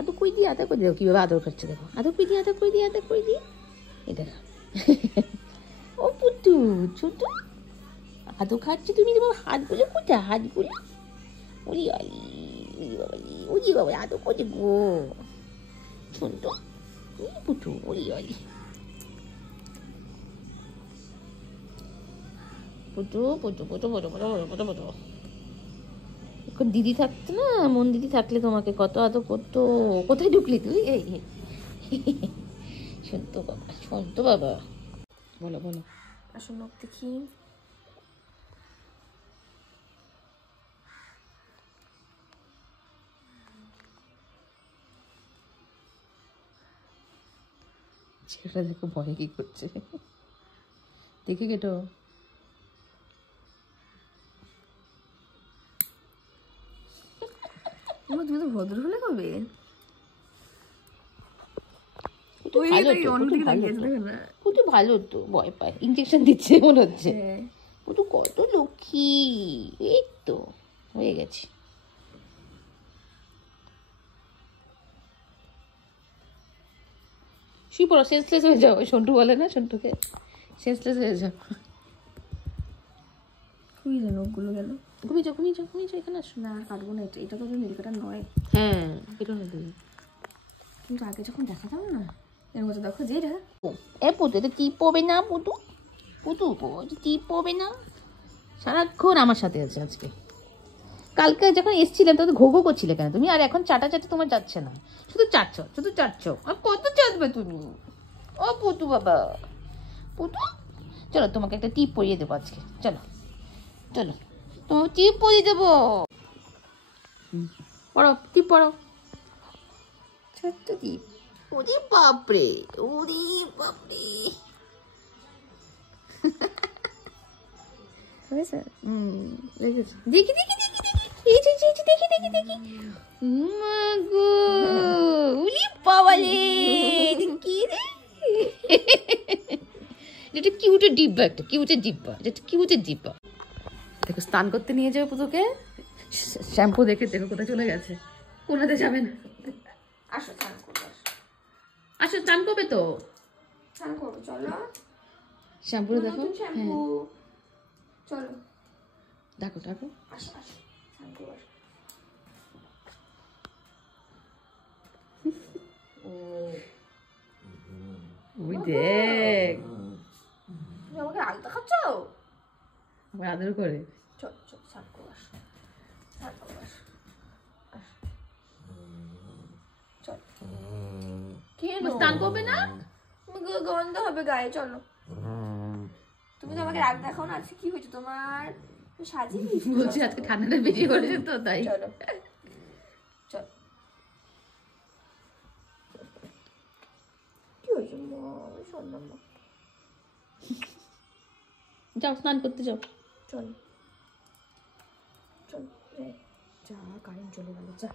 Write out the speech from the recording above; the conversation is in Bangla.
আদর করে দিয়ে আদর করে দেখো কিভাবে আদর করছে, দেখো আদর করে দিয়ে আদর করে দিয়ে আদর করে দিয়ে এই দেখো ও পুটু ছোট আদর খাচ্ছে। তুমি তোমার হাতগুলো কোথায়, হাতগুলো উড়ি আলি উড়ি বাবালি উড়ি বাবা আদর করছে গো ছোট পুটু উড়ি আলি পুটু পুটু পুটু পুটু পুটু পুটু পুটু। এখন দিদি থাকতো না, মন দিদি থাকলে তোমাকে কত আদর করতো। কোথায় ঢুকলি তুই? এই শুনতো বাবা, শুনতো বাবা। বলো বলো, আসুন নখ দেখি। ছেলেটা দেখো ভয়ে কি করছে, দেখে কেটো। তুমি তো ভদ্র হলে কবে? ভালো তো, ভয় পায়, ইঞ্জেকশন দিচ্ছে মনে হচ্ছে। পুটু কত লক্ষ্মী, এই তো হয়ে গেছে। শুয়ে পড়ো, সেন্সলেস হয়ে যাও। সন্টু বলে না, সন্টুকে সেন্সলেস হয়ে যাও। ঘুমিয়ে যাও, নখগুলো গেল। ঘুমিয়ে যাও ঘুমিয়ে যাও ঘুমিয়ে যাও, এখানে আসো না। আর কাটবো না, এটা তো নীল কাটার নয়। হ্যাঁ এটা না তুমি, কিন্তু আগে যখন দেখাতাম না এর মতো দেখো যে এটা এ পুটু, এটা টিপ পড়বে না পুটু, পুটু টিপ পড়বে না। সারাক্ষণ আমার সাথে আছে আজকে। কালকে যখন এসছিলাম তখন ঘো ঘো করছিলে কেন তুমি? আর এখন চাটা চাটা তোমার যাচ্ছে না, শুধু চাটছ শুধু চাটছ। আর কত চাটবে তুমি? ও পুটু বাবা পুটু, চলো তোমাকে একটা টিপ পরিয়ে দেবো আজকে। চলো চলো তোমাকে টিপ পরিয়ে দেবো। পড়ো টিপ পড়ো, ছোট্ট টিপ। ওরে বাপরে, ওরে বাপরে। দেখি দেখি দেখি দেখি এই যে দেখি দেখি দেখি মাগো উলি পাওয়ালে কি রে। এটা কিউটের ডিব্বা, একটা কিউটের ডিব্বা, এটা কিউটের ডিব্বা। দেখো স্নান করতে নিয়ে যাবে পুতুকে, শ্যাম্পু দেখে দেখো কোথায় চলে গেছে। কোনাতে যাবে না, আসো স্নান করবে, আসো স্নান করবে তো, স্নান করবো চলো। শ্যাম্পু দেখো, শ্যাম্পু চলো ডাকো ডাকো, আসো আসো স্নান করবো। ওই দেখ, তুমি আমাকে রাগ দেখাচ্ছ, আমার আদর করে। চল চল স্নান করবো, আসো স্নান করবো, আসো চল। কি স্নান করবে না? গন্ধ হবে গায়ে, চলো। তুমি তো আমাকে রাগ দেখাও না, আজকে কি হয়েছে তোমার? সাজিয়ে বলছি আজকে ঠান্ডাটা বেশি করেছে তো তাই। চলো চল। কি হয়েছে মা? শুনলাম না, যাও স্নান করতে যাও, চল চল। যা কারেন্ট চলে গেল, যা।